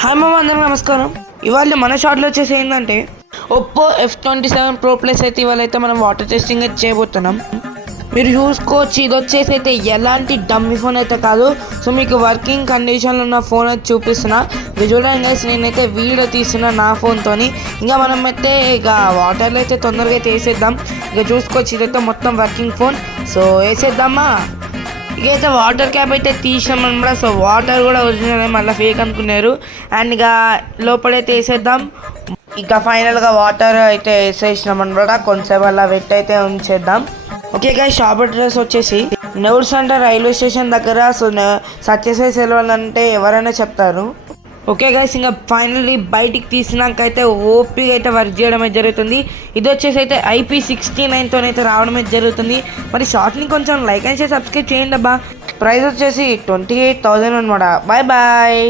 Hi మామ, అందరికీ నమస్కారం. ఇవాళ మన షార్ట్లో వచ్చేసి ఏంటంటే ఒప్పో F27 Pro Plus అయితే ఇవాళ అయితే మనం వాటర్ టెస్టింగ్ అయితే చేయబోతున్నాం. మీరు చూసుకోవచ్చు, ఇది వచ్చేసి అయితే ఎలాంటి డమ్మీ ఫోన్ అయితే కాదు. సో మీకు వర్కింగ్ కండిషన్లో ఉన్న ఫోన్ అయితే చూపిస్తున్నా. ఇది చూడండి గైస్, నేనైతే వీడియో తీస్తున్నా నా ఫోన్తో. ఇంకా మనం అయితే ఇక వాటర్లో అయితే తొందరగా అయితే వేసేద్దాం. ఇక చూసుకోవచ్చు, ఇదైతే మొత్తం వర్కింగ్ ఫోన్. సో వేసేద్దామా. ఇక అయితే వాటర్ క్యాప్ అయితే తీసాం అనమాట. సో వాటర్ కూడా ఒరిజినల్, మళ్ళీ ఫేక్ అనుకున్నారు. అండ్ ఇక లోపలైతే వేసేద్దాం. ఇక ఫైనల్గా వాటర్ అయితే వేసేసినాం అనమాట. కొంచెం అలా వెట్ అయితే ఉంచేద్దాం. ఓకే గైస్, షాప్ అడ్రస్ వచ్చేసి నెహ్రూ సెంటర్ రైల్వే స్టేషన్ దగ్గర. సో సత్యసాయి సెలవులంటే ఎవరైనా చెప్తారు. ఓకే గైస్, ఇంకా ఫైనల్లీ బయటికి తీసినాక అయితే ఓపీగా అయితే వర్క్ చేయడం అయితే జరుగుతుంది. ఇది వచ్చేసి అయితే IP69తో అయితే రావడం అయితే జరుగుతుంది. మరి షార్ట్ని కొంచెం లైక్ అండ్ షేర్ సబ్స్క్రైబ్ చేయండి అబ్బా. ప్రైస్ వచ్చేసి 28,000 అనమాట. Bye bye.